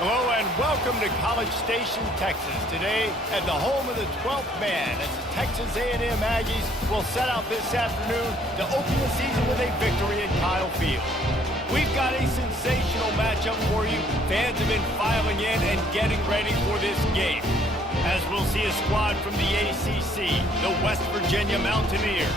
Hello and welcome to College Station, Texas. Today at the home of the 12th man as the Texas A&M Aggies will set out this afternoon to open the season with a victory at Kyle Field. We've got a sensational matchup for you. Fans have been filing in and getting ready for this game, as we'll see a squad from the ACC, the West Virginia Mountaineers,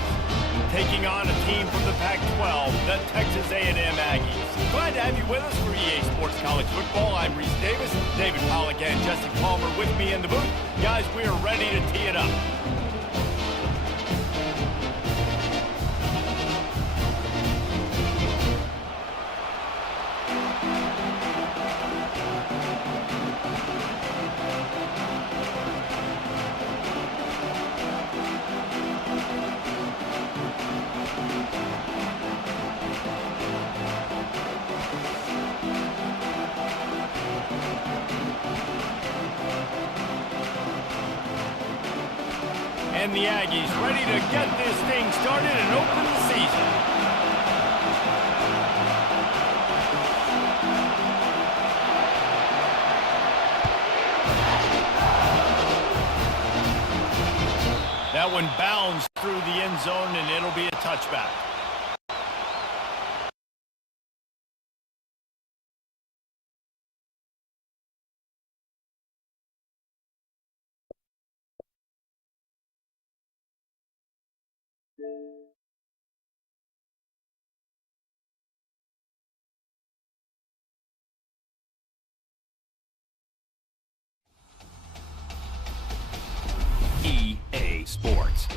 taking on a team from the Pac-12, the Texas A&M Aggies. Glad to have you with us for EA Sports College Football. I'm Reese Davis, David Pollack and Justin Palmer with me in the booth. Guys, we are ready to tee it up. And the Aggies ready to get this thing started and open the season. That one bounds through the end zone, and it'll be a touchback. EA Sports.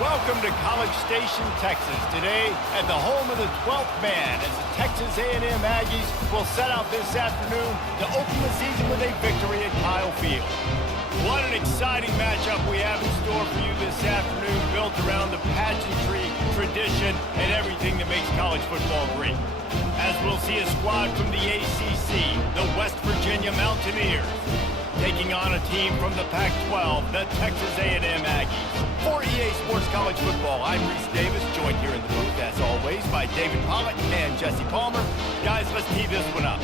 Welcome to College Station, Texas. Today, at the home of the 12th man, as the Texas A&M Aggies will set out this afternoon to open the season with a victory at Kyle Field. What an exciting matchup we have in store for you this afternoon, built around the pageantry, tradition, and everything that makes college football great. As we'll see a squad from the ACC, the West Virginia Mountaineers, taking on a team from the Pac-12, the Texas A&M Aggies. For EA Sports College Football, I'm Reese Davis, joined here in the booth, as always, by David Pollock and Jesse Palmer. Guys, let's tee this one up.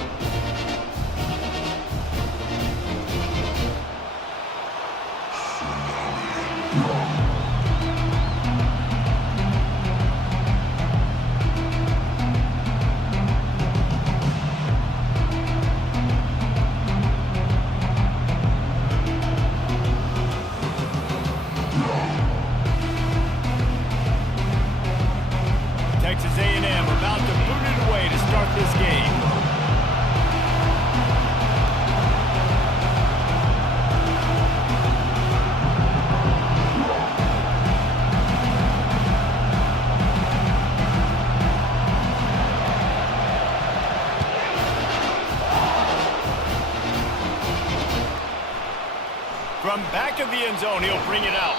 Texas A&M about to boot it away to start this game. From back of the end zone, he'll bring it out.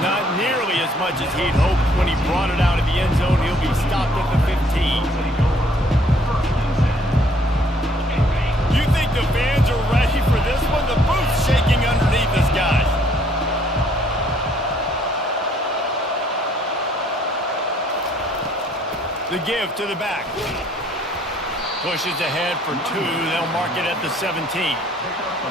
Not nearly as much as he'd hoped when he brought it out of the end zone. He'll be stopped at the 15. You think the fans are ready for this one? The booth's shaking underneath us, guys. The give to the back. Pushes ahead for two. They'll mark it at the 17.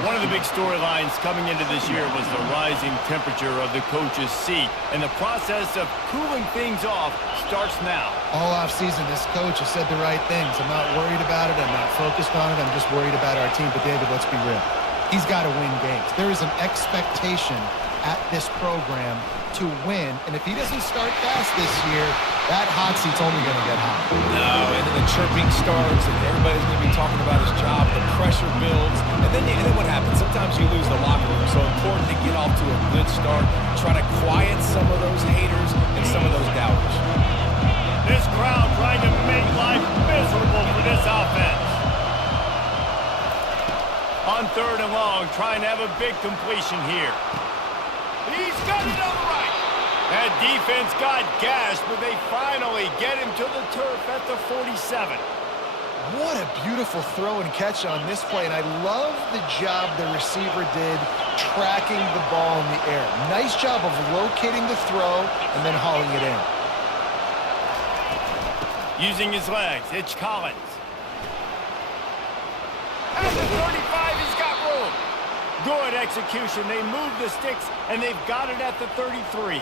One of the big storylines coming into this year was the rising temperature of the coach's seat, and the process of cooling things off starts now. All offseason, this coach has said the right things. I'm not worried about it. I'm not focused on it. I'm just worried about our team. But, David, let's be real. He's got to win games. There is an expectation at this program to win, and if he doesn't start fast this year, that hot seat's only going to get hot. No, and then the chirping starts, and everybody's going to be talking about his job. The pressure builds, and then what happens? Sometimes you lose the locker room. So important to get off to a good start. Try to quiet some of those haters and some of those doubters. This crowd trying to make life miserable for this offense. On 3rd and long, trying to have a big completion here. He's got it on the right. That defense got gashed, but they finally get him to the turf at the 47. What a beautiful throw and catch on this play, and I love the job the receiver did tracking the ball in the air. Nice job of locating the throw and then hauling it in. Using his legs, it's Collins. At the 35, he's got room. Good execution. They move the sticks, and they've got it at the 33.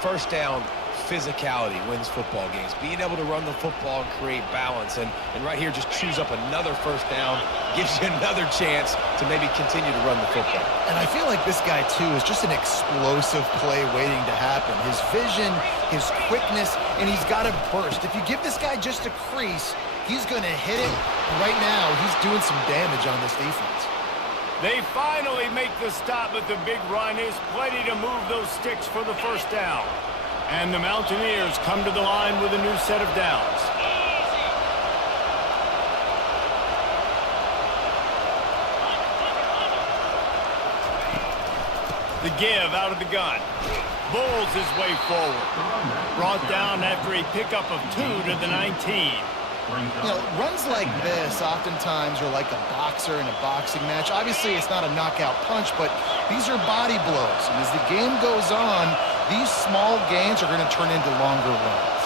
First down, physicality wins football games. Being able to run the football and create balance. And right here, just choose up another first down, gives you another chance to maybe continue to run the football. And I feel like this guy, too, is just an explosive play waiting to happen. His vision, his quickness, and he's got a burst. If you give this guy just a crease, he's going to hit it. And right now, he's doing some damage on this defense. They finally make the stop, but the big run is plenty to move those sticks for the first down. And the Mountaineers come to the line with a new set of downs. The give out of the gun. Bulls his way forward. Brought down after a pickup of 2 to the 19. You know, runs like this oftentimes are like a boxer in a boxing match. Obviously, it's not a knockout punch, but these are body blows. And as the game goes on, these small gains are going to turn into longer runs.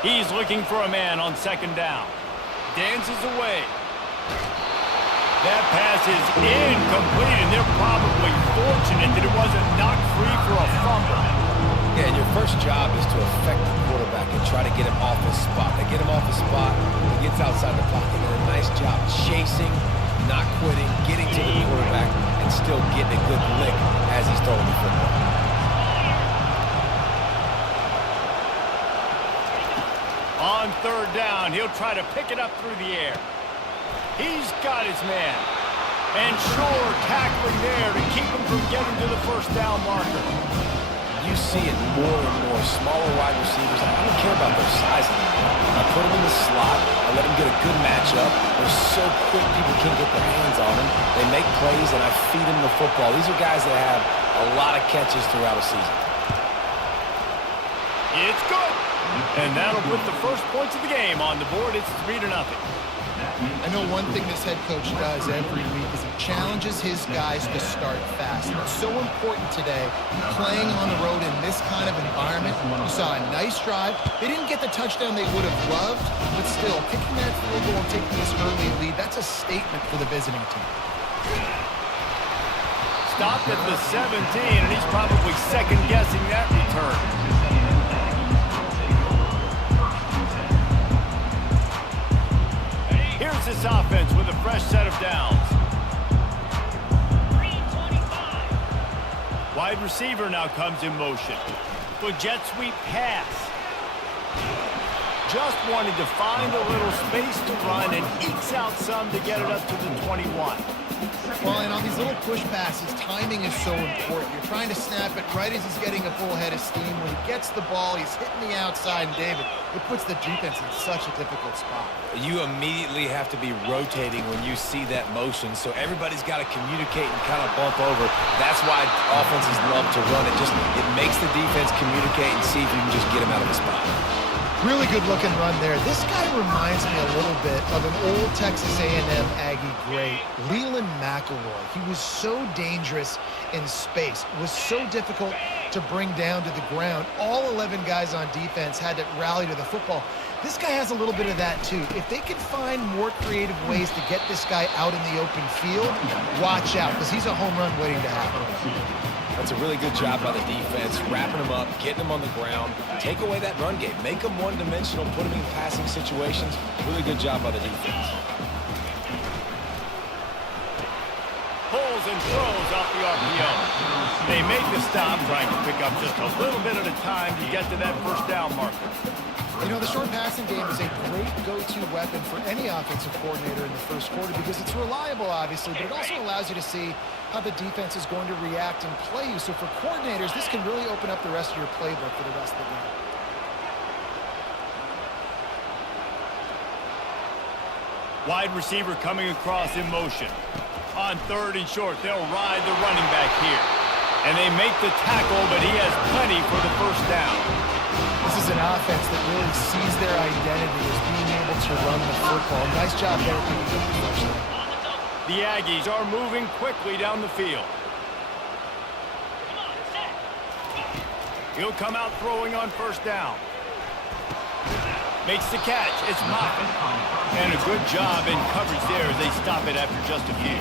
He's looking for a man on 2nd down. Dances away. That pass is incomplete, and they're probably fortunate that it wasn't knocked free for a fumble. Yeah, and your first job is to affect the quarterback and try to get him off his spot. They get him off his spot, he gets outside the pocket, and a nice job chasing, not quitting, getting to the quarterback, and still getting a good lick as he's throwing the football. On 3rd down, he'll try to pick it up through the air. He's got his man. And sure, tackling there to keep him from getting to the first down marker. You see it more and more. Smaller wide receivers, I don't care about their size anymore. I put them in the slot. I let them get a good matchup. They're so quick, people can't get their hands on them. They make plays, and I feed them the football. These are guys that have a lot of catches throughout a season. It's good. And that'll put the first points of the game on the board. It's 3-0. I know one thing this head coach does every week is he challenges his guys to start fast. It's so important today, playing on the road in this kind of environment. You saw a nice drive. They didn't get the touchdown they would have loved, but still, kicking that field goal and taking this early lead, that's a statement for the visiting team. Stopped at the 17, and he's probably second-guessing that return. Here's this offense with a fresh set of downs. Wide receiver now comes in motion. Good jet sweep pass. Just wanted to find a little space to run and ekes out some to get it up to the 21. Well, and on these little push passes, timing is so important. You're trying to snap it right as he's getting a full head of steam. When he gets the ball, he's hitting the outside, and David, it puts the defense in such a difficult spot. You immediately have to be rotating when you see that motion, so everybody's got to communicate and kind of bump over. That's why offenses love to run it. It makes the defense communicate and see if you can just get him out of the spot. Really good looking run there. This guy reminds me a little bit of an old Texas A&M Aggie great, Leland McElroy. He was so dangerous in space, was so difficult to bring down to the ground. All 11 guys on defense had to rally to the football. This guy has a little bit of that too. If they can find more creative ways to get this guy out in the open field, watch out, because he's a home run waiting to happen. That's a really good job by the defense, wrapping them up, getting them on the ground. Take away that run game. Make them one-dimensional, put them in passing situations. Really good job by the defense. Pulls and throws off the RPO. They make the stop, trying to pick up just a little bit at a time to get to that first down marker. You know, the short passing game is a great go-to weapon for any offensive coordinator in the first quarter because it's reliable, obviously, but it also allows you to see how the defense is going to react and play you. So for coordinators, this can really open up the rest of your playbook for the rest of the game. Wide receiver coming across in motion. On 3rd and short, they'll ride the running back here. And they make the tackle, but he has plenty for the first down. This is an offense that really sees their identity as being able to run the football. Nice job there. The Aggies are moving quickly down the field. He'll come out throwing on first down. Makes the catch. It's Moffitt. And a good job in coverage there as they stop it after just a few.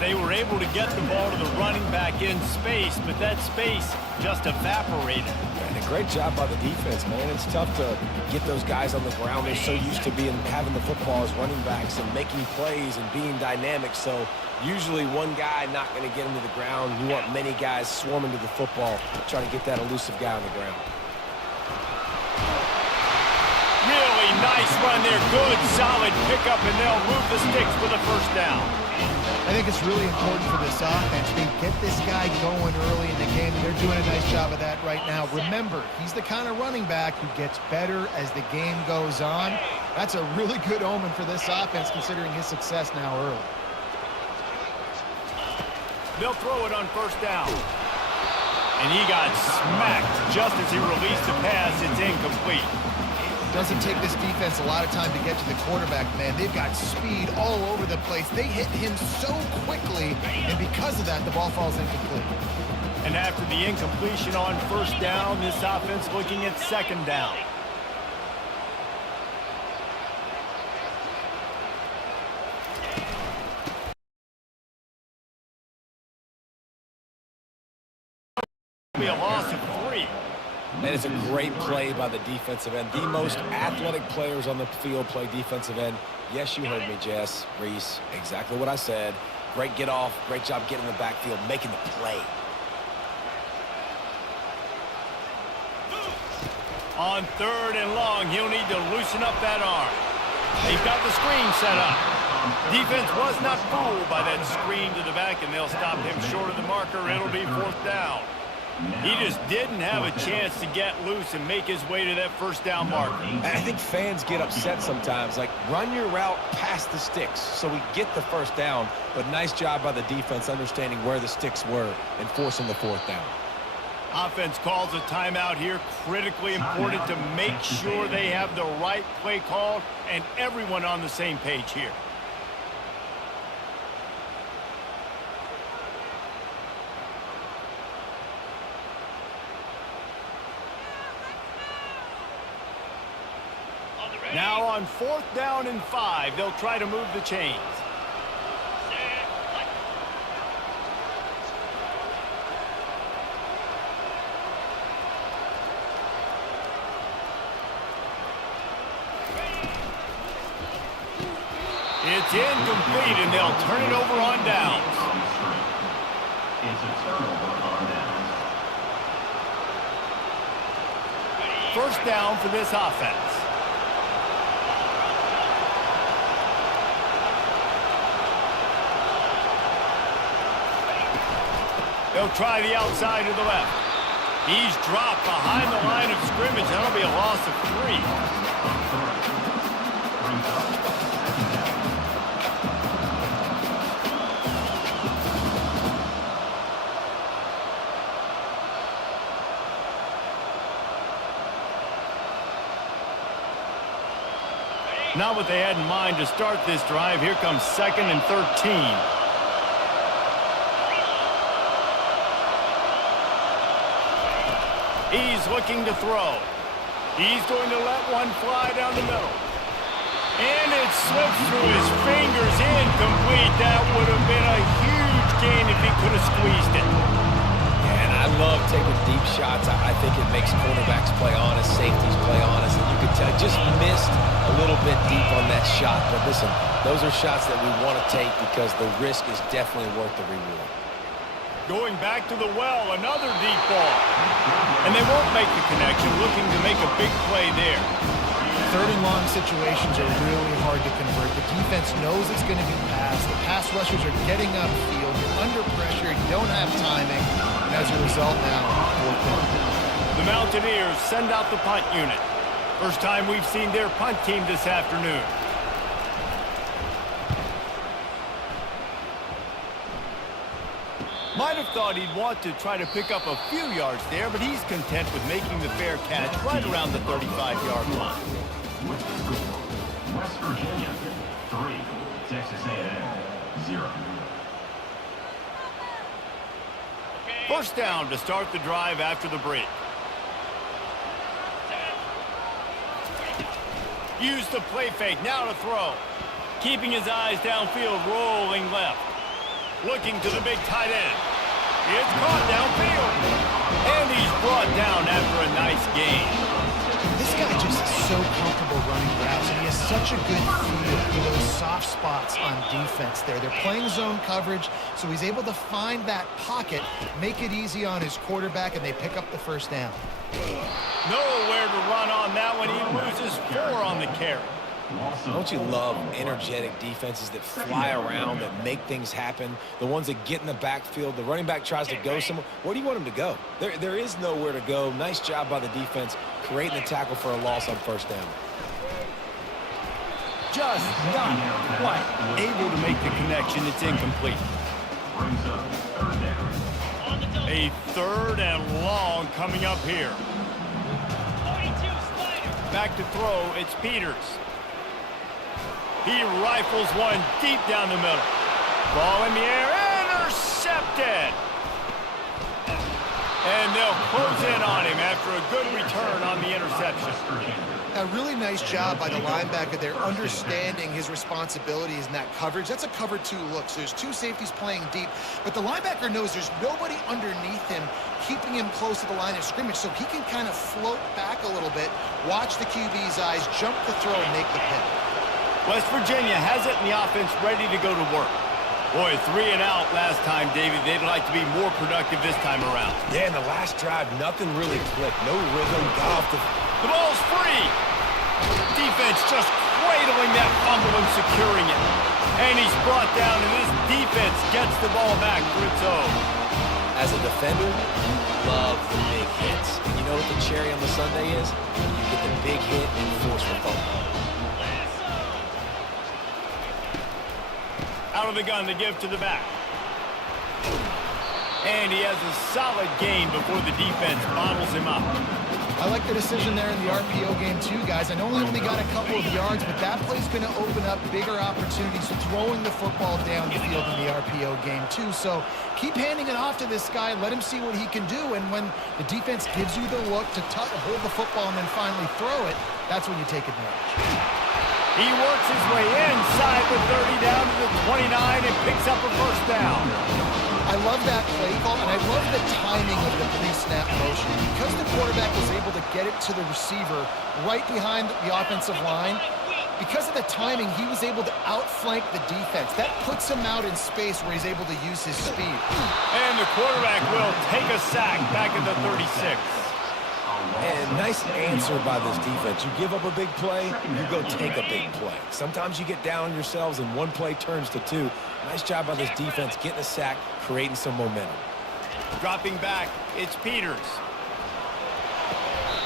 They were able to get the ball to the running back in space, but that space just evaporated. And a great job by the defense, man. It's tough to get those guys on the ground. They're so used to having the football as running backs and making plays and being dynamic. So usually one guy not going to get him to the ground. You want many guys swarming to the football, trying to get that elusive guy on the ground. Really nice run there. Good, solid pickup, and they'll move the sticks for the first down. I think it's really important for this offense. They get this guy going early in the game, and they're doing a nice job of that right now. Remember, he's the kind of running back who gets better as the game goes on. That's a really good omen for this offense, considering his success now early. They'll throw it on first down. And he got smacked just as he released the pass. It's incomplete. Doesn't take this defense a lot of time to get to the quarterback, man. They've got speed all over the place. They hit him so quickly, and because of that, the ball falls incomplete. And after the incompletion on first down, this offense looking at second down. Be a loss of 3. And it's a great play by the defensive end. The most athletic players on the field play defensive end. Yes, you heard me, Jess, Reese. Exactly what I said. Great get off. Great job getting in the backfield, making the play. On 3rd and long, he'll need to loosen up that arm. He's got the screen set up. Defense was not fooled by that screen to the back, and they'll stop him short of the marker. It'll be 4th down. He just didn't have a chance to get loose and make his way to that 1st down marker. And I think fans get upset sometimes, like run your route past the sticks so we get the 1st down, but nice job by the defense understanding where the sticks were and forcing the 4th down. Offense calls a timeout here. Critically important to make sure they have the right play called and everyone on the same page here. Now on 4th down and 5, they'll try to move the chains. It's incomplete, and they'll turn it over on downs. It's a turnover on downs. 1st down for this offense. They'll try the outside to the left. He's dropped behind the line of scrimmage. That'll be a loss of 3. Not what they had in mind to start this drive. Here comes 2nd and 13. He's looking to throw. He's going to let one fly down the middle. And it slips through his fingers, incomplete. That would have been a huge gain if he could have squeezed it. Yeah, and I love taking deep shots. I think it makes quarterbacks play honest, safeties play honest, and you could tell just missed a little bit deep on that shot. But listen, those are shots that we want to take because the risk is definitely worth the reward. Going back to the well, another deep ball. And they won't make the connection, looking to make a big play there. 3rd and long situations are really hard to convert. The defense knows it's going to be passed. The pass rushers are getting upfield. You're under pressure. You don't have timing. And as a result now, 4th down. The Mountaineers send out the punt unit. First time we've seen their punt team this afternoon. Might have thought he'd want to try to pick up a few yards there, but he's content with making the fair catch right around the 35-yard line. West Virginia, 3. Texas A&M, 0. 1st down to start the drive after the break. Use the play fake, now to throw. Keeping his eyes downfield, rolling left. Looking to the big tight end. It's caught downfield. And he's brought down after a nice gain. This guy just is so comfortable running routes, and he has such a good feel for those soft spots on defense there. They're playing zone coverage, so he's able to find that pocket, make it easy on his quarterback, and they pick up the 1st down. Nowhere to run on that one. He loses 4 on the carry. Don't you love energetic defenses that fly around, that make things happen? The ones that get in the backfield, the running back tries to go somewhere. Where do you want him to go? There is nowhere to go. Nice job by the defense creating the tackle for a loss on 1st down. Just not quite able to make the connection. It's incomplete. Brings up 3rd down. A 3rd and long coming up here. Back to throw, it's Peters. He rifles one deep down the middle. Ball in the air, intercepted. And they'll close in on him after a good return on the interception. A really nice job by the linebacker there, understanding his responsibilities in that coverage. That's a cover 2 look, so there's 2 safeties playing deep, but the linebacker knows there's nobody underneath him keeping him close to the line of scrimmage, so he can kind of float back a little bit, watch the QB's eyes, jump the throw, and make the pick. West Virginia has it, and the offense ready to go to work. Boy, 3 and out last time, David. They'd like to be more productive this time around. Yeah, in the last drive, nothing really clicked. No rhythm, got off the... The ball's free. Defense just cradling that fumble and securing it. And he's brought down, and this defense gets the ball back for its own. As a defender, you love the big hits. And you know what the cherry on the sundae is? You get the big hit and force the fumble. Out of the gun to give to the back. And he has a solid gain before the defense bottles him up. I like the decision there in the RPO game too, guys. I know he only got a couple of yards, but that play's going to open up bigger opportunities throwing the football down the field in the RPO game too. So keep handing it off to this guy. Let him see what he can do. And when the defense gives you the look to hold the football and then finally throw it, that's when you take advantage. He works his way inside the 30 down to the 29 and picks up a first down. I love that play call, and I love the timing of the pre-snap motion. Because the quarterback was able to get it to the receiver right behind the offensive line, because of the timing, he was able to outflank the defense. That puts him out in space where he's able to use his speed. And the quarterback will take a sack back at the 36. And nice answer by this defense. You give up a big play, you go take a big play. Sometimes you get down on yourselves and one play turns to two. Nice job by this defense getting a sack, creating some momentum. Dropping back, it's Peters.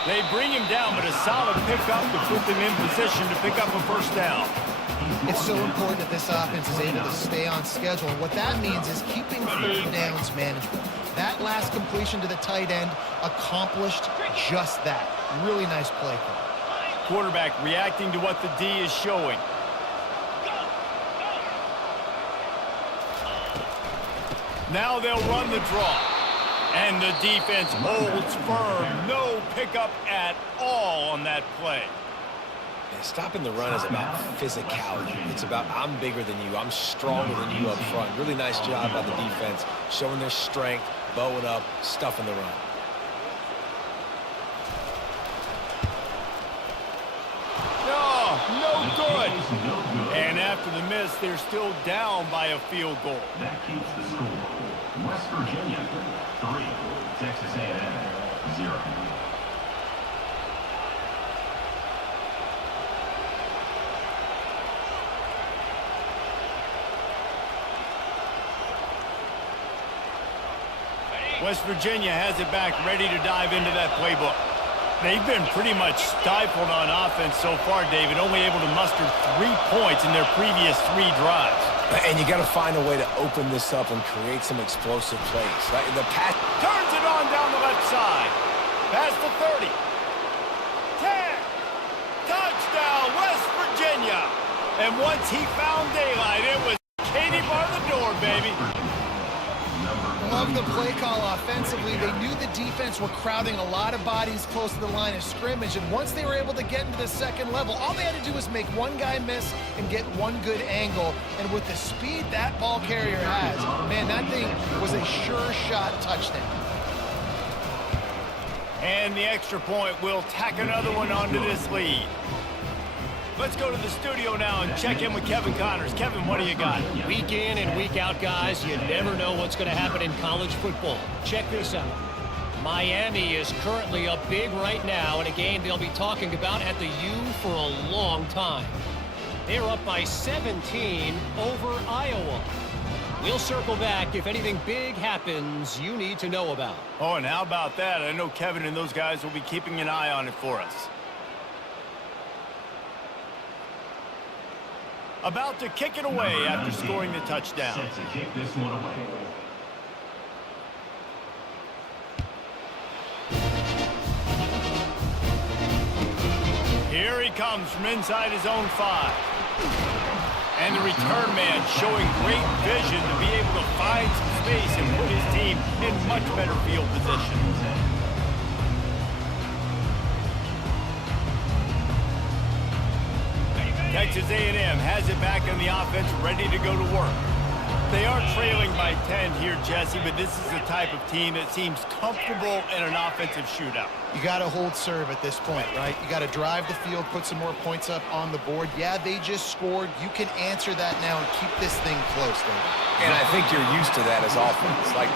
They bring him down, but a solid pickup to put them in position to pick up a first down. It's so important that this offense is able to stay on schedule. And what that means is keeping third downs manageable. That last completion to the tight end accomplished just that. Really nice play call. Quarterback reacting to what the D is showing. Now they'll run the draw. And the defense holds firm. No pickup at all on that play. And stopping the run is about physicality. It's about I'm bigger than you. I'm stronger than you up front. Really nice job by the defense, showing their strength, bowing up, stuffing the run. No good. And after the miss, they're still down by a field goal. That keeps the score. West Virginia, 3. Texas A&M, 0. West Virginia has it back, ready to dive into that playbook. They've been pretty much stifled on offense so far, David, only able to muster 3 points in their previous 3 drives. And you got to find a way to open this up and create some explosive plays. Right? The pass turns it on down the left side. Past the 30. 10. Touchdown, West Virginia. And once he found daylight, it was Katie bar the door, baby. Love the play call offensively. They knew the defense were crowding a lot of bodies close to the line of scrimmage, and once they were able to get into the second level, all they had to do was make one guy miss and get one good angle. And with the speed that ball carrier has, man, that thing was a sure shot touchdown. And the extra point will tack another one onto this lead. Let's go to the studio now and check in with Kevin Connors. Kevin, what do you got? Week in and week out, guys, you never know what's going to happen in college football. Check this out. Miami is currently up big right now in a game they'll be talking about at the U for a long time. They're up by 17 over Iowa. We'll circle back if anything big happens you need to know about. Oh, and how about that? I know Kevin and those guys will be keeping an eye on it for us. About to kick it away after scoring the touchdown. Set to kick this one away. Here he comes from inside his own 5. And the return man showing great vision to be able to find some space and put his team in much better field position. Texas A&M has it back on the offense, ready to go to work. They are trailing by 10 here, Jesse, but this is the type of team that seems comfortable in an offensive shootout. You got to hold serve at this point, right? You got to drive the field, put some more points up on the board. Yeah, they just scored. You can answer that now and keep this thing close, David. And I think you're used to that as offense. Like,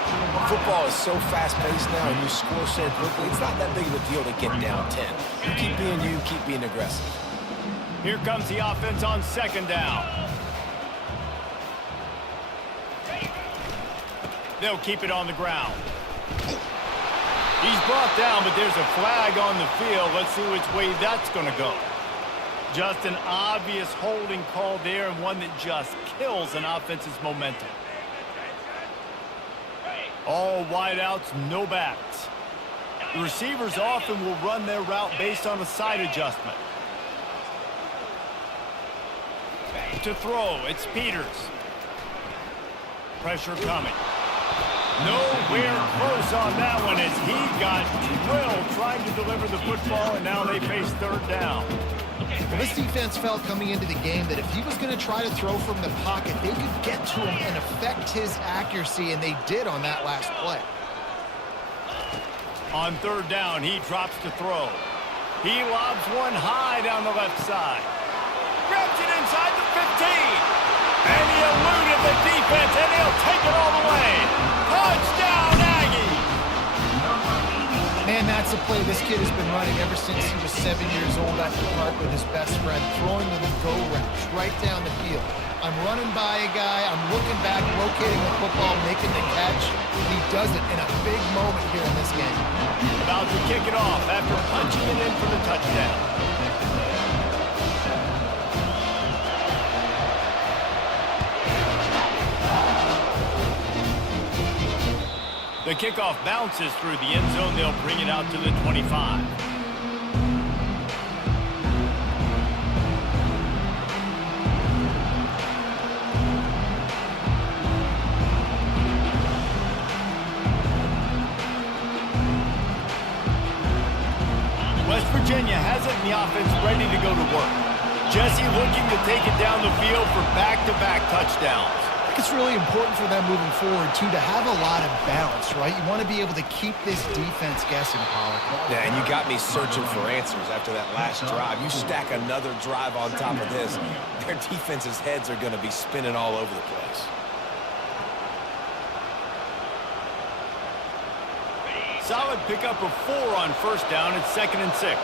football is so fast-paced now, and you score so quickly, it's not that big of a deal to get down 10. You keep being you, keep being aggressive. Here comes the offense on second down. They'll keep it on the ground. He's brought down, but there's a flag on the field. Let's see which way that's going to go. Just an obvious holding call there, and one that just kills an offense's momentum. All wideouts, no backs. The receivers often will run their route based on a side adjustment. To throw, it's Peters. Pressure coming. Nowhere close on that one as he got drilled trying to deliver the football, and now they face third down. Well, this defense felt coming into the game that if he was going to try to throw from the pocket, they could get to him and affect his accuracy, and they did on that last play. On third down, he drops to throw. He lobs one high down the left side. Grabs it inside the 15. And he eluded the defense, and he'll take it all the way. Touchdown, Aggie! Man, that's a play this kid has been running ever since he was 7 years old at the park with his best friend, throwing with the go routes right down the field. I'm running by a guy, I'm looking back, locating the football, making the catch. He does it in a big moment here in this game. About to kick it off after punching it in for the touchdown. The kickoff bounces through the end zone. They'll bring it out to the 25. West Virginia has it in the offense ready to go to work. Jesse looking to take it down the field for back-to-back touchdowns. It's really important for them moving forward, too, to have a lot of balance, right? You want to be able to keep this defense guessing, Pollard. Yeah, and you got me searching for answers after that last drive. You stack another drive on top of this, their defense's heads are going to be spinning all over the place. Solid pickup of 4 on first down. It's 2nd and 6.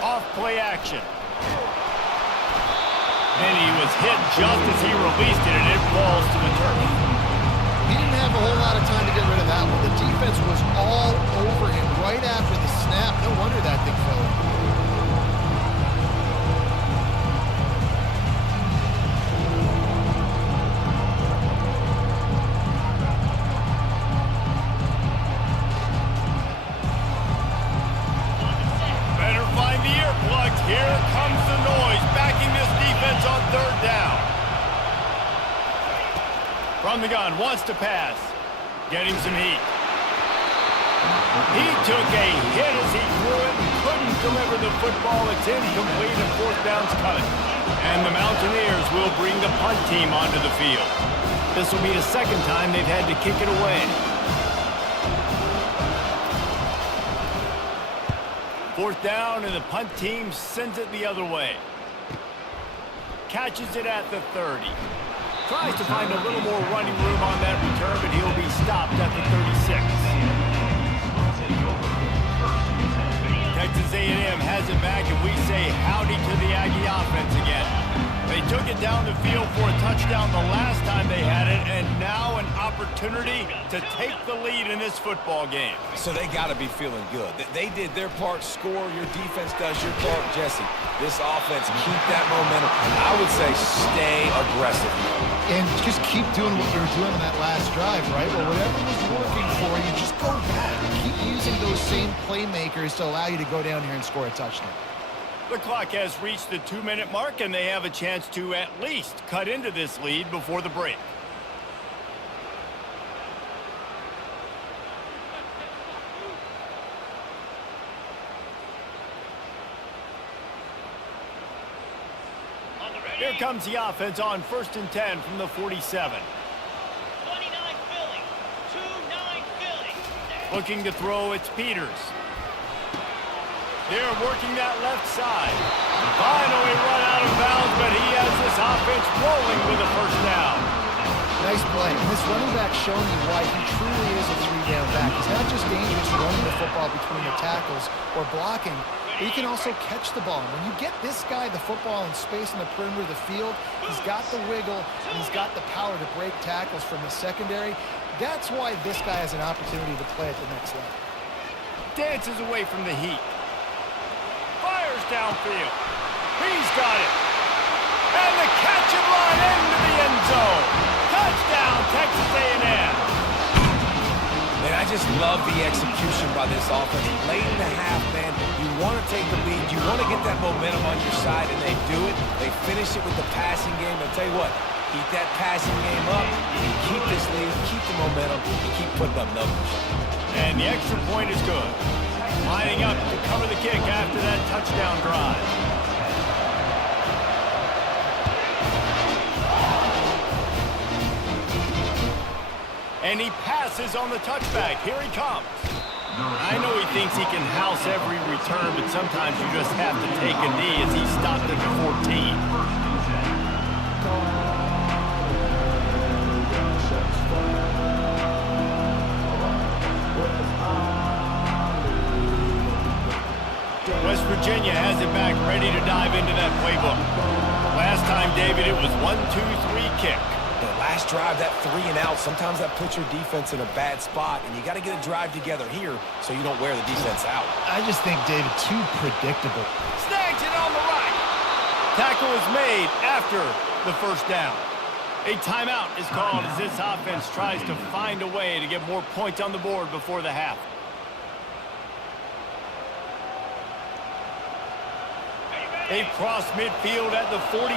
Off-play action. And he was hit just as he released it, and it falls to the turf. He didn't have a whole lot of time to get rid of that one. The defense was all over him right after the snap. No wonder that thing fell. Here comes the noise, backing this defense on third down. From the gun, wants to pass. Getting some heat. He took a hit as he threw it and couldn't deliver the football. It's incomplete and fourth down's coming. And the Mountaineers will bring the punt team onto the field. This will be the second time they've had to kick it away. Fourth down, and the punt team sends it the other way. Catches it at the 30. Tries to find a little more running room on that return, but he'll be stopped at the 36. Texas A&M has it back, and we say howdy to the Aggie offense again. They took it down the field for a touchdown the last time they had it, and now an opportunity to take the lead in this football game. So they got to be feeling good. They did their part, score. Your defense does your part, Jesse. This offense, keep that momentum. I would say stay aggressive. And just keep doing what you were doing on that last drive, right? Well, whatever was working for you, just go back. Keep using those same playmakers to allow you to go down here and score a touchdown. The clock has reached the 2-minute mark, and they have a chance to at least cut into this lead before the break. Here comes the offense on 1st and 10 from the 47. 29 Philly. 2-9 Philly. Looking to throw, it's Peters. They're working that left side. Finally run out of bounds, but he has this offense rolling with a first down. Nice play. And this running back showing you why he truly is a 3-down back. He's not just dangerous running the football between the tackles or blocking. but he can also catch the ball. And when you get this guy the football in space on the perimeter of the field, he's got the wiggle, and he's got the power to break tackles from the secondary. That's why this guy has an opportunity to play at the next level. Dances away from the heat. Fires downfield. He's got it. And the catch and run into the end zone. Touchdown, Texas A&M. Man, I just love the execution by this offense. Late in the half, man, you want to take the lead. You want to get that momentum on your side, and they do it. They finish it with the passing game. I'll tell you what, keep that passing game up. You keep this lead, keep the momentum, and keep putting up numbers. And the extra point is good. Lining up to cover the kick after that touchdown drive. And he passes on the touchback. Here he comes. I know he thinks he can house every return, but sometimes you just have to take a knee as he stopped at the 14. West Virginia has it back, ready to dive into that playbook. Last time, David, it was 1-2-3 kick. The last drive, that 3 and out, sometimes that puts your defense in a bad spot, and you got to get a drive together here so you don't wear the defense out. I just think, David, too predictable. Snags it on the right. Tackle is made after the first down. A timeout is called as this offense tries to find a way to get more points on the board before the half. They cross midfield at the 45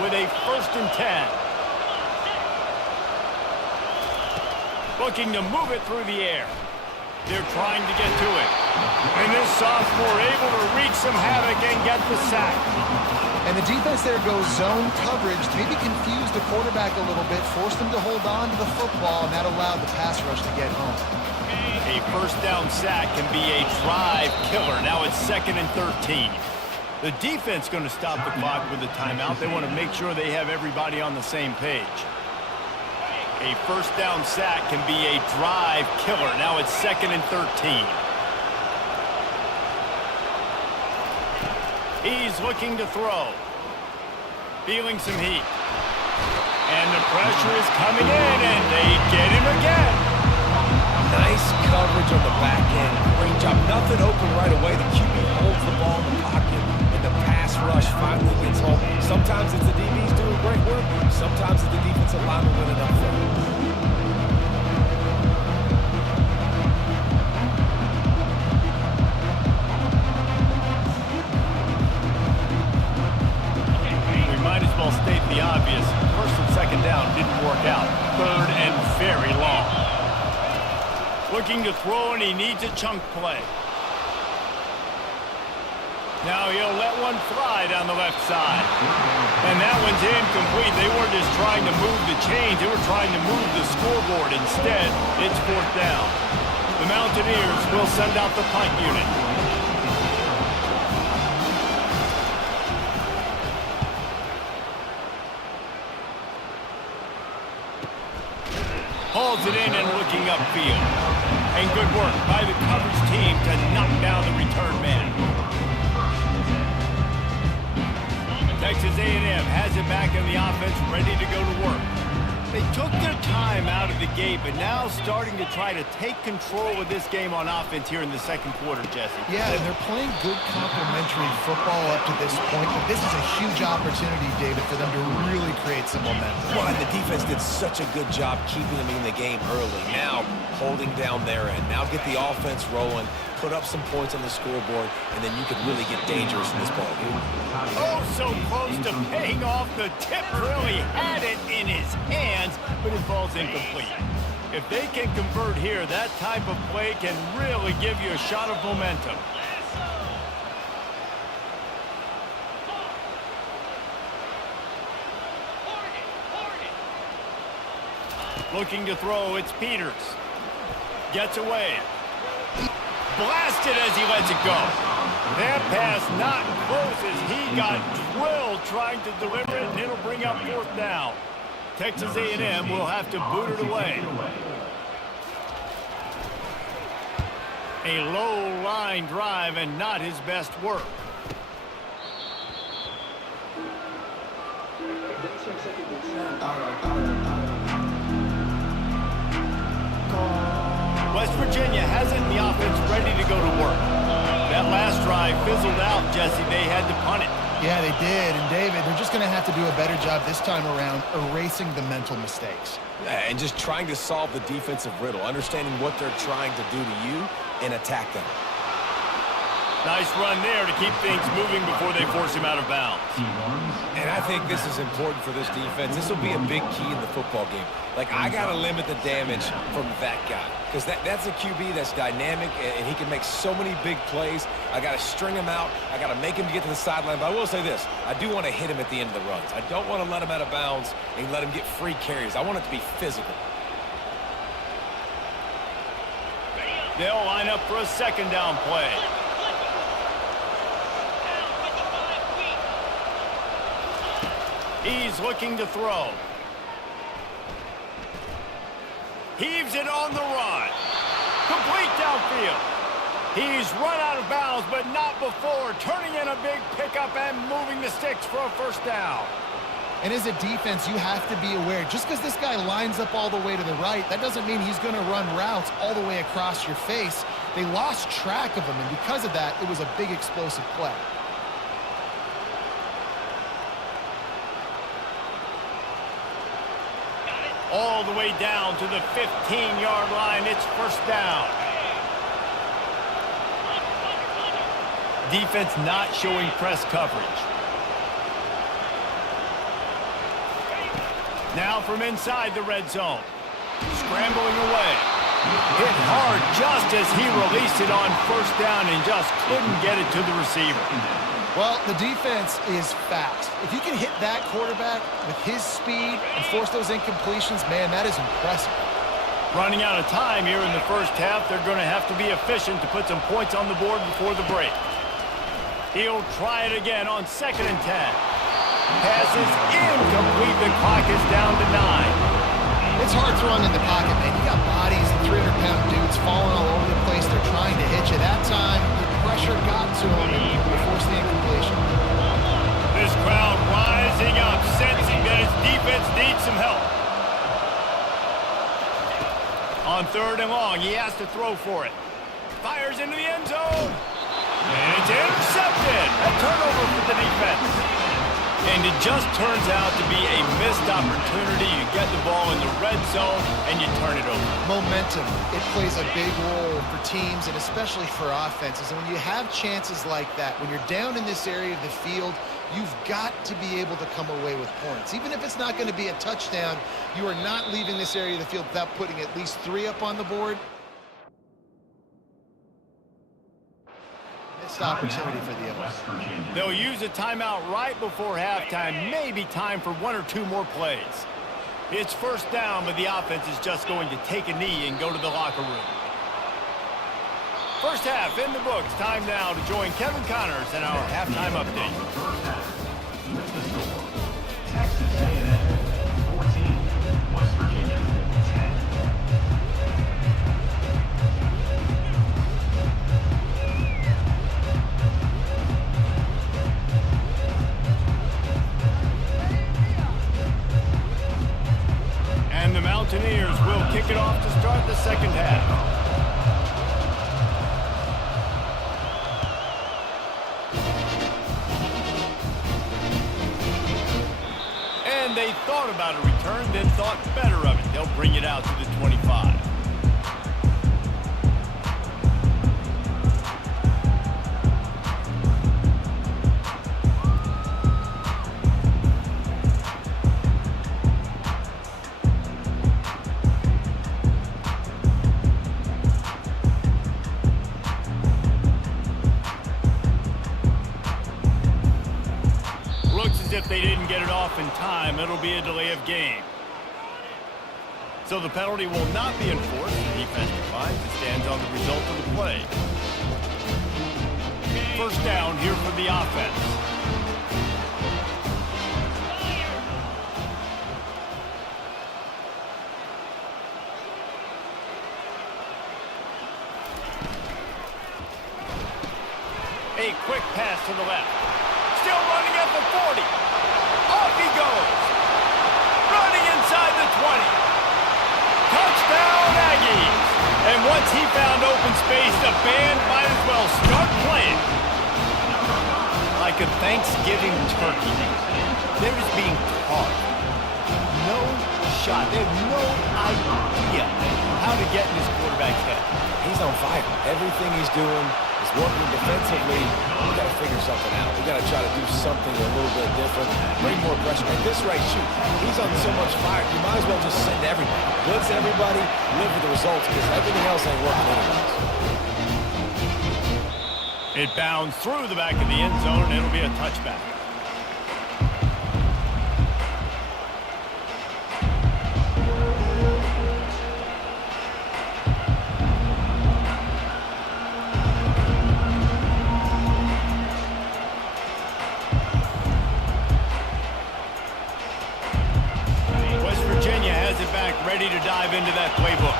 with a 1st and 10. Looking to move it through the air. They're trying to get to it. And this sophomore able to wreak some havoc and get the sack. And the defense there goes zone coverage, maybe confused the quarterback a little bit, forced him to hold on to the football, and that allowed the pass rush to get home. A 1st down sack can be a drive killer. Now it's 2nd and 13. The defense going to stop the clock with a timeout. They want to make sure they have everybody on the same page. A 1st down sack can be a drive killer. Now it's 2nd and 13. He's looking to throw. Feeling some heat. And the pressure is coming in, and they get him again. Nice coverage on the back end. Great job. Nothing open right away. The QB holds the ball in the pocket, and the pass rush finally gets home. Sometimes it's the DBs doing great work. Sometimes it's the defensive lineman winning up front. We might as well state the obvious. 1st and 2nd down didn't work out. 3rd and very long. Looking to throw, and he needs a chunk play. Now he'll let one fly down the left side. And that one's incomplete. They weren't just trying to move the chains. They were trying to move the scoreboard. Instead, it's 4th down. The Mountaineers will send out the punt unit. Hauls it in and looking upfield. And good work by the coverage team to knock down the return man. Texas A&M has it back in the offense, ready to go to work. They took their time out of the gate, but now starting to try to take control of this game on offense here in the 2nd quarter, Jesse. Yeah, and they're playing good complementary football up to this point, but this is a huge opportunity, David, for them to really create some momentum. Well, and the defense did such a good job keeping them in the game early. Now, holding down their end. Now get the offense rolling, put up some points on the scoreboard, and then you can really get dangerous in this ballgame. Oh, so close to paying off. The tip really had it in his hands, but it falls incomplete. If they can convert here, that type of play can really give you a shot of momentum. Looking to throw, it's Peters. Gets away. Blasted as he lets it go. That pass not close as he got drilled trying to deliver it, and it'll bring up 4th down. Texas A&M will have to boot it away. A low line drive and not his best work. West Virginia has it in the offense ready to go to work. That last drive fizzled out, Jesse. They had to punt it. Yeah, they did. And David, they're just going to have to do a better job this time around erasing the mental mistakes. And just trying to solve the defensive riddle, understanding what they're trying to do to you and attack them. Nice run there to keep things moving before they force him out of bounds. And I think this is important for this defense. This will be a big key in the football game. Like, I got to limit the damage from that guy. Because that's a QB that's dynamic, and he can make so many big plays. I got to string him out. I got to make him get to the sideline. But I will say this. I do want to hit him at the end of the runs. I don't want to let him out of bounds and let him get free carries. I want it to be physical. They'll line up for a second down play. He's looking to throw. Heaves it on the run. Complete downfield. He's run out of bounds, but not before turning in a big pickup and moving the sticks for a first down. And as a defense, you have to be aware, just because this guy lines up all the way to the right, that doesn't mean he's going to run routes all the way across your face. They lost track of him, and because of that, it was a big explosive play. All the way down to the 15-yard line. It's first down. Defense not showing press coverage. Now from inside the red zone. Scrambling away. Hit hard just as he released it on first down and just couldn't get it to the receiver. Well, the defense is fast. If you can hit that quarterback with his speed and force those incompletions, man, that is impressive. Running out of time here in the first half, they're going to have to be efficient to put some points on the board before the break. He'll try it again on 2nd and 10. Passes incomplete. The clock is down to 9. It's hard throwing in the pocket, man. You got bodies and 300-pound dudes falling all over the place. They're trying to hit you. That time, the pressure got to him and they forced the incompletion. This crowd rising up, sensing that its defense needs some help. On 3rd and long, he has to throw for it. Fires into the end zone. And it's intercepted. A turnover for the defense. And it just turns out to be a missed opportunity. You get the ball in the red zone, and you turn it over. Momentum. It plays a big role for teams and especially for offenses. And when you have chances like that, when you're down in this area of the field, you've got to be able to come away with points. Even if it's not going to be a touchdown, you are not leaving this area of the field without putting at least 3 up on the board. Missed opportunity for the others. They'll use a timeout right before halftime. Maybe time for 1 or 2 more plays. It's first down, but the offense is just going to take a knee and go to the locker room. First half in the books. Time now to join Kevin Connors in our halftime update. With the score, Texas A&M 14, West Virginia 10. And the Mountaineers will kick it off to start the second half. And they thought about a return, then thought better of it. They'll bring it out to the 25. If they didn't get it off in time, it'll be a delay of game. So the penalty will not be enforced. The defense declines and stands on the result of the play. First down here for the offense. pass to the left. Still running at the 40. Off he goes. Running inside the 20. Touchdown, Aggies. And once he found open space, the band might as well start playing. Like a Thanksgiving turkey. They're just being carved. No shot. They have no idea how to get in this quarterback's head. He's on fire. Everything he's doing is working defensively. We got to figure something out. We got to try to do something a little bit different. Bring more pressure. At this rate, shoot. He's on so much fire. You might as well just send everybody. Blitz everybody. Live with the results because everything else ain't working anyways. It bounds through the back of the end zone, and it'll be a touchback. West Virginia has it back, ready to dive into that playbook.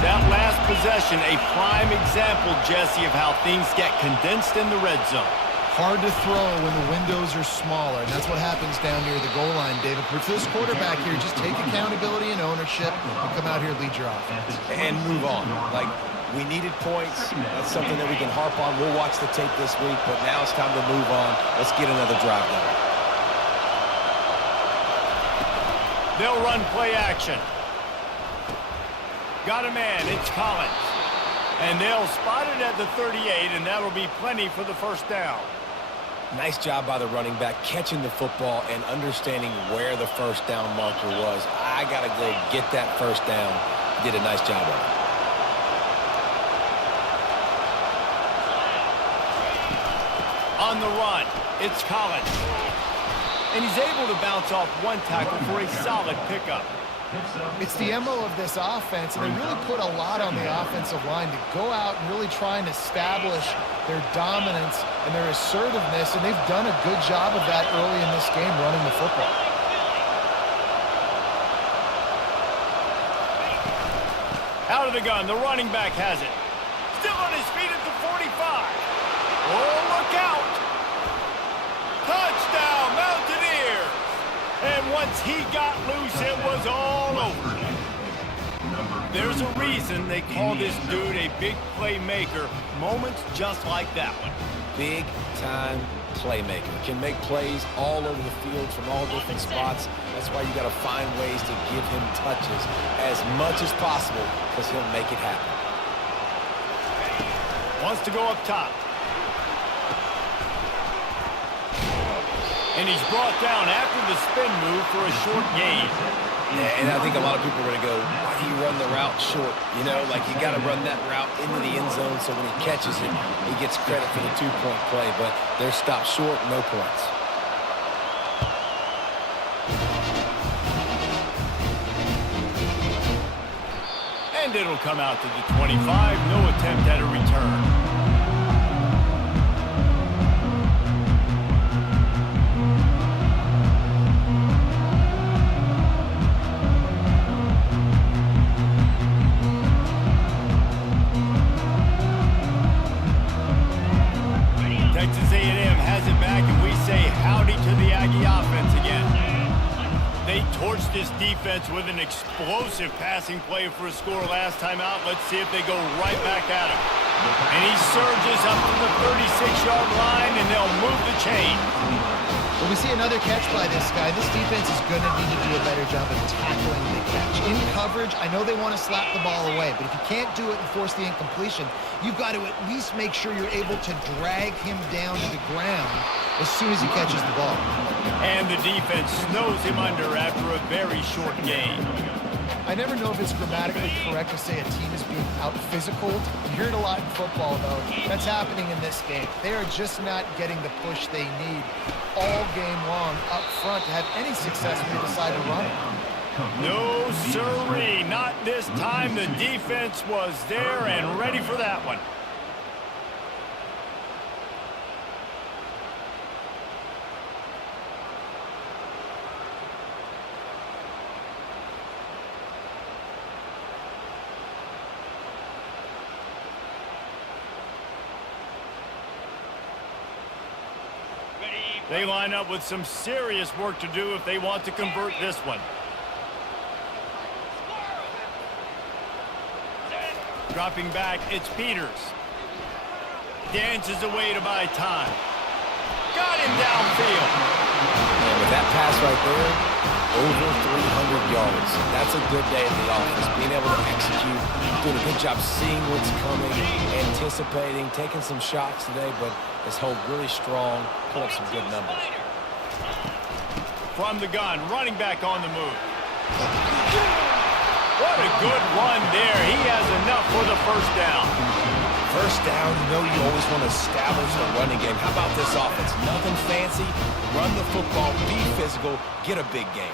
That last possession, a prime example, Jesse, of how things get condensed in the red zone. Hard to throw when the windows are smaller, and that's what happens down near the goal line, David. But for this quarterback here, just take accountability and ownership and come out here and lead your offense. And move on. Like, we needed points. That's something that we can harp on. We'll watch the tape this week, but now it's time to move on. Let's get another drive going. They'll run play action. Got a man, it's Collins. And they'll spot it at the 38, and that'll be plenty for the first down. Nice job by the running back, catching the football and understanding where the first down marker was. I got to go get that first down. He did a nice job of it. On the run, it's Collins. And he's able to bounce off one tackle for a solid pickup. It's the MO of this offense, and they really put a lot on the offensive line to go out and really try and establish their dominance and their assertiveness, and they've done a good job of that early in this game running the football. Out of the gun, the running back has it. Still on his feet at the 45. Oh, look out! Touchdown, Mountaineers! And once he got loose, it was all over. There's a reason they call this dude a big playmaker. Moments just like that one. Big-time playmaker. Can make plays all over the field from all different spots. That's why you got to find ways to give him touches as much as possible because he'll make it happen. Wants to go up top. And he's brought down after the spin move for a short gain. Yeah, and I think a lot of people are going to go, why do you run the route short? You know, like you got to run that route into the end zone so when he catches it, he gets credit for the two-point play. But they're stopped short, no points. And it'll come out to the 25. No attempt at a return. Texas A&M has it back, and we say howdy to the Aggie offense again. They torched this defense with an explosive passing play for a score last time out. Let's see if they go right back at him. And he surges up to the 36-yard line, and they'll move the chain. When we see another catch by this guy, this defense is going to need to do a better job of tackling the catch. In coverage, I know they want to slap the ball away, but if you can't do it and force the incompletion, you've got to at least make sure you're able to drag him down to the ground as soon as he catches the ball. And the defense snows him under after a very short game. I never know if it's grammatically correct to say a team is being out-physicaled. You hear it a lot in football, though. That's happening in this game. They are just not getting the push they need all game long up front to have any success when they decide to run it. No, sirree, not this time. The defense was there and ready for that one. They line up with some serious work to do if they want to convert this one. Dropping back, it's Peters. Dances away to buy time. Got him downfield. And with that pass right there, over 300 yards. That's a good day in the office. Being able to execute, doing a good job seeing what's coming, anticipating, taking some shots today, but has held really strong, put up some good numbers. From the gun, running back on the move. What a good run there. He has enough for the first down. First down, you know you always want to establish a running game. How about this offense? Nothing fancy. Run the football, be physical, get a big gain.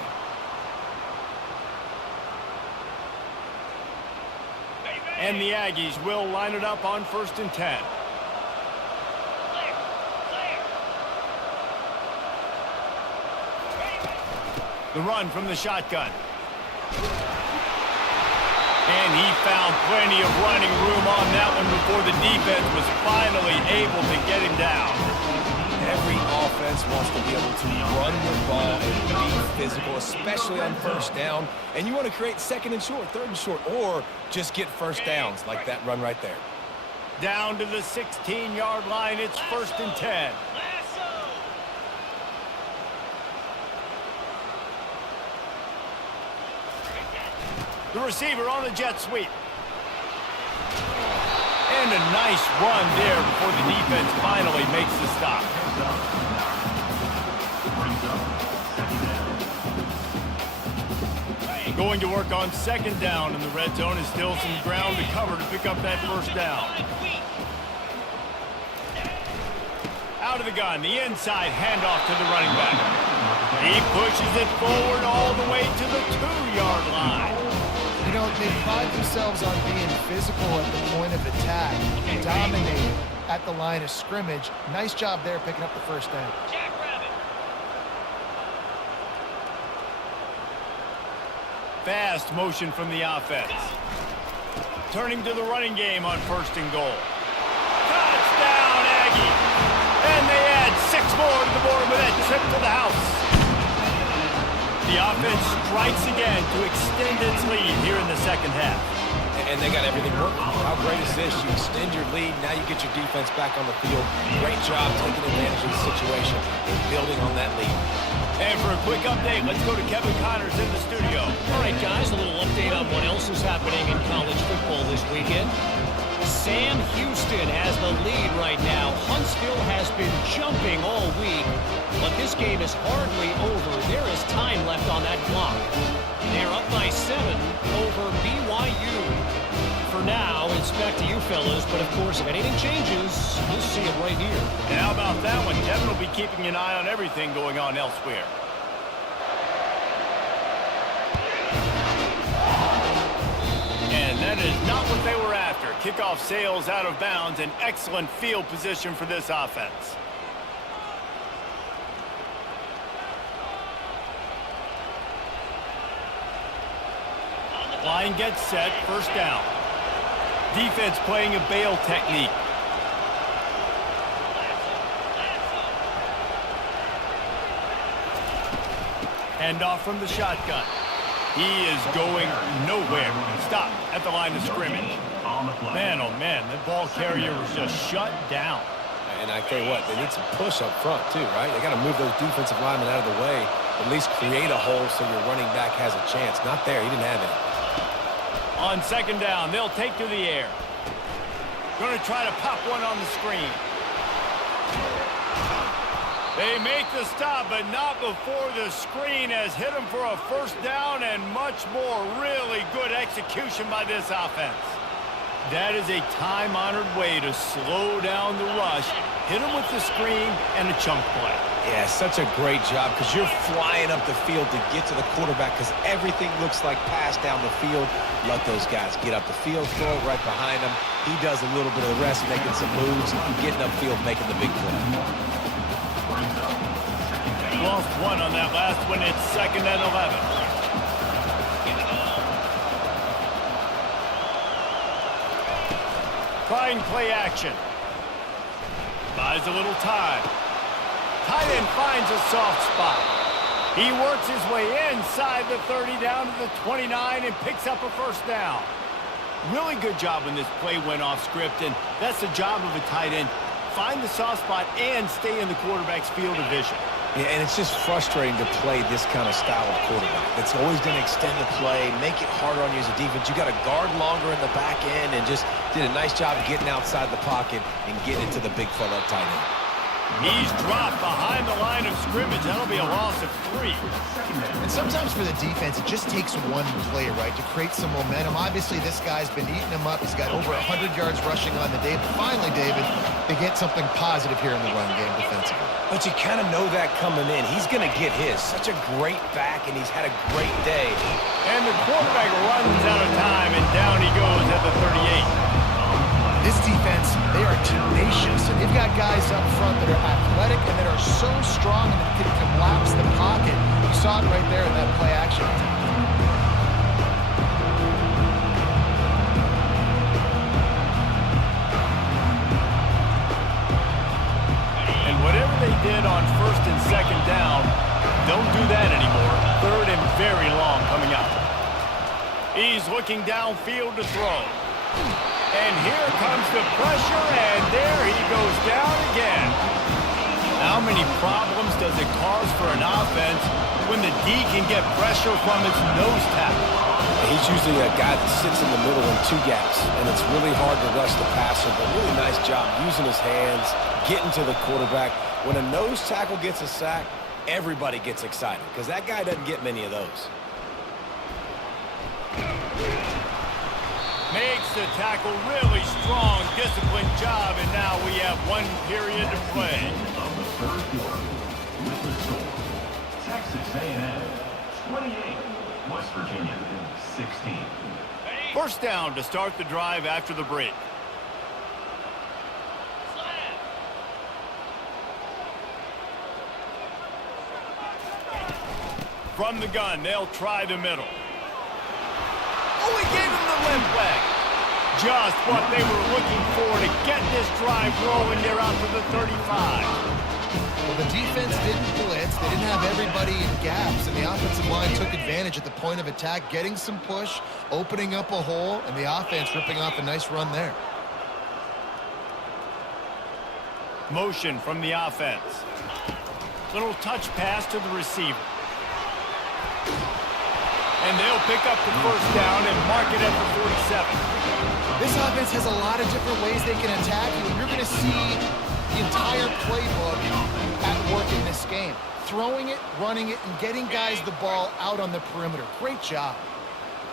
And the Aggies will line it up on 1st and 10. The run from the shotgun. And he found plenty of running room on that one before the defense was finally able to get him down. Every offense wants to be able to run the ball and be physical, especially on first down. And you want to create 2nd and short, 3rd and short, or just get first downs like that run right there. Down to the 16-yard line, it's 1st and 10. The receiver on the jet sweep. And a nice run there before the defense finally makes the stop. Going to work on 2nd down in the red zone is still some ground to cover to pick up that first down. Out of the gun, the inside handoff to the running back. He pushes it forward all the way to the 2-yard line. You know, they pride themselves on being physical at the point of attack, dominating at the line of scrimmage. Nice job there picking up the first down. Fast motion from the offense. Turning to the running game on 1st and goal. Touchdown, Aggie! And they add 6 more to the board with that trip to the house. The offense strikes again to extend its lead here in the 2nd half. And they got everything working. How great is this? You extend your lead, now you get your defense back on the field. Great job taking advantage of the situation and building on that lead. And for a quick update, let's go to Kevin Connors in the studio. All right, guys, a little update on what else is happening in college football this weekend. Sam Houston has the lead right now. Huntsville has been jumping all week, but this game is hardly over. There is time left on that clock. They're up by 7 over BYU. For now, it's back to you fellas, but of course, if anything changes, you'll see it right here. And how about that one? Kevin will be keeping an eye on everything going on elsewhere. And that is not what they were after. Kickoff sails out of bounds, and excellent field position for this offense. Line gets set, 1st down. Defense playing a bail technique. Handoff from the shotgun. He is going nowhere. Stop at the line of scrimmage. Man, oh man, the ball carrier was just shut down. And I tell you what, they need some push up front too, right? They got to move those defensive linemen out of the way, at least create a hole so your running back has a chance. Not there, he didn't have it. On 2nd down, they'll take to the air. Going to try to pop one on the screen. They make the stop, but not before the screen has hit them for a first down and much more. Really good execution by this offense. That is a time-honored way to slow down the rush, hit them with the screen, and a chunk play. Yeah, such a great job because you're flying up the field to get to the quarterback because everything looks like pass down the field. Let those guys get up the field, throw it right behind him. He does a little bit of the rest, making some moves, getting upfield, making the big play. Lost one on that last one. It's 2nd and 11. Trying play action. Buys a little time. tight end finds a soft spot. He works his way inside the 30 down to the 29 and picks up a first down. Really good job when this play went off script, and that's the job of a tight end. Find the soft spot and stay in the quarterback's field of vision. Yeah, and it's just frustrating to play this kind of style of quarterback. It's always going to extend the play, make it harder on you as a defense. You got to guard longer in the back end, and just did a nice job getting outside the pocket and getting into the big fella tight end. He's dropped behind the line of scrimmage. That'll be a loss of 3. And sometimes for the defense, it just takes one play, right, to create some momentum. Obviously, this guy's been eating them up. He's got over 100 yards rushing on the day. But finally, David, they get something positive here in the run game defensively. But you kind of know that coming in. He's going to get his. Such a great back, and he's had a great day. And the quarterback runs out of time, and down he goes at the 38. This defense, they are tenacious, and they've got guys up front that are athletic and that are so strong and that can collapse the pocket. You saw it right there in that play action. And whatever they did on first and second down, don't do that anymore. Third and very long coming up. He's looking downfield to throw. And here comes the pressure, and there he goes down again. How many problems does it cause for an offense when the D can get pressure from its nose tackle? He's usually a guy that sits in the middle in 2 gaps, and it's really hard to rush the passer, but really nice job using his hands, getting to the quarterback. When a nose tackle gets a sack, everybody gets excited because that guy doesn't get many of those. Makes the tackle really strong, disciplined job, and now we have 1 period to play. Of the third quarter, with the score, Texas A&M 28, West Virginia 16. First down to start the drive after the break. From the gun, they'll try the middle. Oh, he gave him the limp leg. Just what they were looking for to get this drive rolling. They're out to the 35. Well, the defense didn't blitz. They didn't have everybody in gaps, and the offensive line took advantage at the point of attack, getting some push, opening up a hole, and the offense ripping off a nice run there. Motion from the offense. Little touch pass to the receiver. And they'll pick up the first down and mark it at the 47. This offense has a lot of different ways they can attack you, and you're going to see the entire playbook at work in this game. Throwing it, running it, and getting guys the ball out on the perimeter. Great job.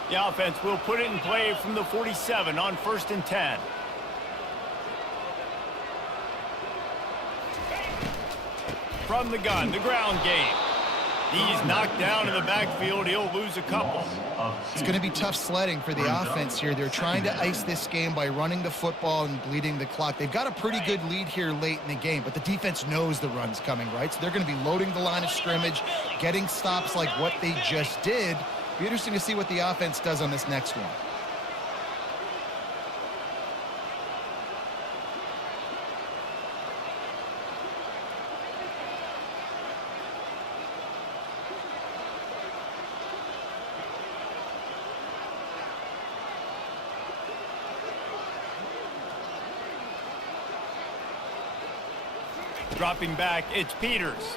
The offense will put it in play from the 47 on first and 10. From the gun, the ground game. He's knocked down in the backfield. He'll lose a couple. It's going to be tough sledding for the offense here. They're trying to ice this game by running the football and bleeding the clock. They've got a pretty good lead here late in the game, but the defense knows the run's coming, right? So they're going to be loading the line of scrimmage, getting stops like what they just did. Be interesting to see what the offense does on this next one. Dropping back, it's Peters.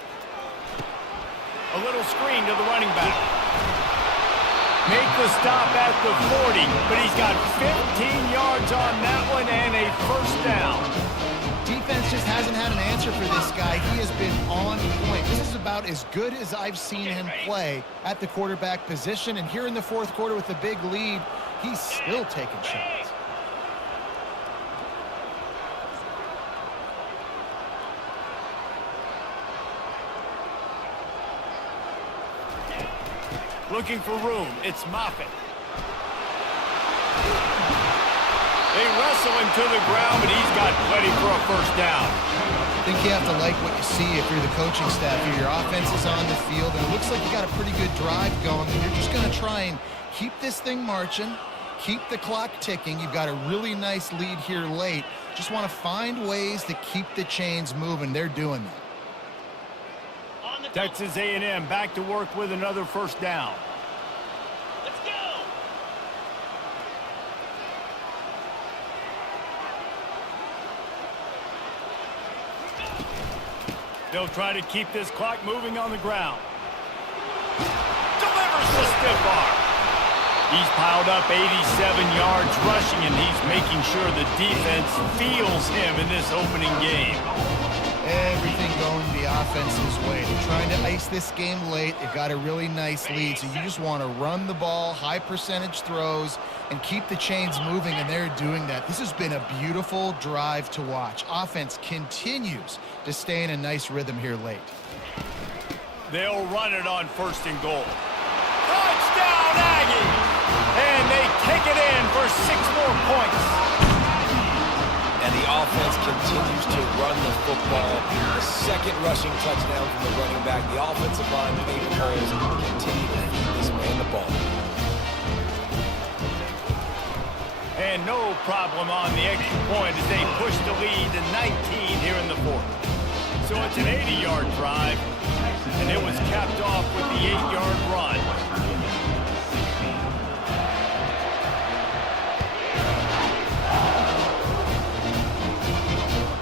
A little screen to the running back. Make the stop at the 40, but he's got 15 yards on that one and a first down. Defense just hasn't had an answer for this guy. He has been on point. This is about as good as I've seen him play at the quarterback position. And here in the fourth quarter with a big lead, he's still taking shots. Looking for room. It's Moffitt. They wrestle him to the ground, but he's got plenty for a first down. I think you have to like what you see if you're the coaching staff here. Your offense is on the field, and it looks like you got a pretty good drive going. And you're just going to try and keep this thing marching, keep the clock ticking. You've got a really nice lead here late. Just want to find ways to keep the chains moving. They're doing that. Texas A&M back to work with another first down. Let's go. They'll try to keep this clock moving on the ground. Delivers the stiff arm. He's piled up 87 yards rushing, and he's making sure the defense feels him in this opening game. Everything going the offense's way. They're trying to ice this game late. They've got a really nice lead, so you just want to run the ball, high percentage throws, and keep the chains moving, and they're doing that. This has been a beautiful drive to watch. Offense continues to stay in a nice rhythm here late. They'll run it on 1st and goal. Touchdown, Aggies! And they take it in for 6 more points. And the offense continues to run the football. The second rushing touchdown from the running back. The offensive line paving holes and continue to feed this man the ball. And no problem on the extra point as they push the lead to 19 here in the 4th. So it's an 80-yard drive, and it was capped off with the 8-yard run.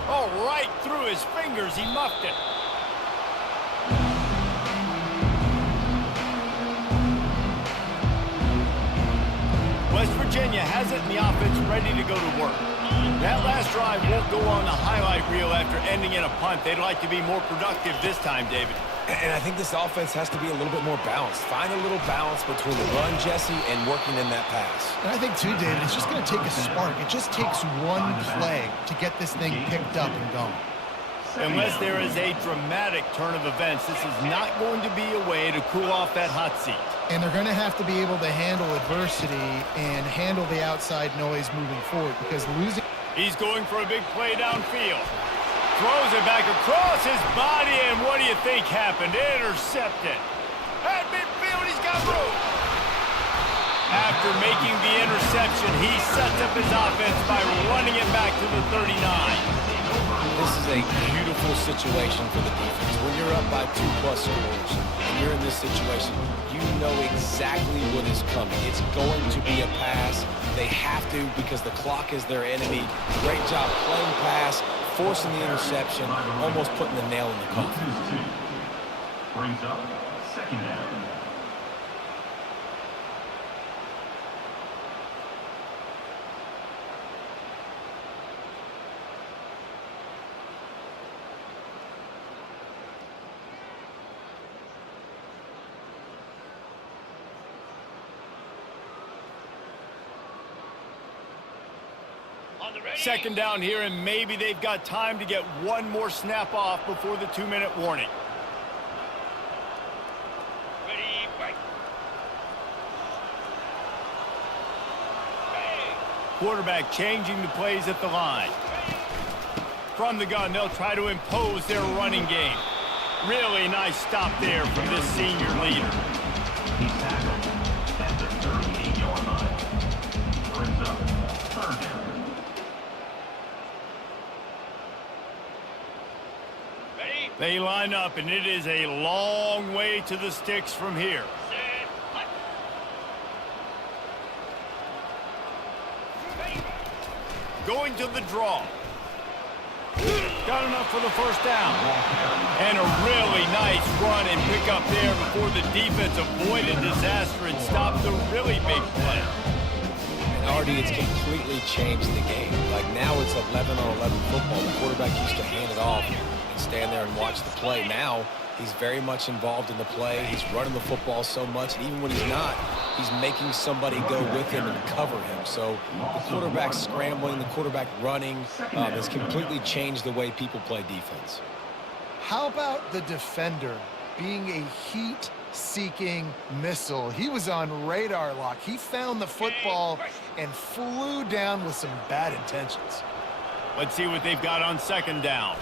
Oh, right through his fingers, he muffed it. West Virginia has it in the offense ready to go to work. That last drive won't go on the highlight reel after ending in a punt. They'd like to be more productive this time, David. And I think this offense has to be a little bit more balanced. Find a little balance between the run, Jesse, and working in that pass. And I think, too, David, it's just going to take a spark. It just takes one play to get this thing picked up and going. Unless there is a dramatic turn of events, this is not going to be a way to cool off that hot seat. And they're going to have to be able to handle adversity and handle the outside noise moving forward, because losing... He's going for a big play downfield. Throws it back across his body, and what do you think happened? Intercepted. At midfield, he's got room. After making the interception, he sets up his offense by running it back to the 39. This is a beautiful situation for the defense. When you're up by 2+ scores and you're in this situation, you know exactly what is coming. It's going to be a pass. They have to, because the clock is their enemy. Great job playing pass, forcing the interception, almost putting the nail in the coffin. Brings up 2nd down. On the ready. 2nd down here, and maybe they've got time to get one more snap off before the 2-minute warning. Ready, break. Bang. Quarterback changing the plays at the line. From the gun, they'll try to impose their running game. Really nice stop there from this senior leader. He's tackled at the 38-yard line. Brings up 3rd down. Ready, They line up, and it is a long way to the sticks from here. set, hut. Ready. Going to the draw. Got enough for the 1st down. And a really nice run and pick up there before the defense avoided disaster and stopped the really big play. And already it's completely changed the game. Like now it's 11-on-11 football. The quarterback used to hand it off and stand there and watch the play. Now he's very much involved in the play. He's running the football so much, and even when he's not, he's making somebody go with him and cover him. So the quarterback scrambling, the quarterback running has completely changed the way people play defense. How about the defender being a heat-seeking missile? He was on radar lock. He found the football and flew down with some bad intentions. Let's see what they've got on 2nd down.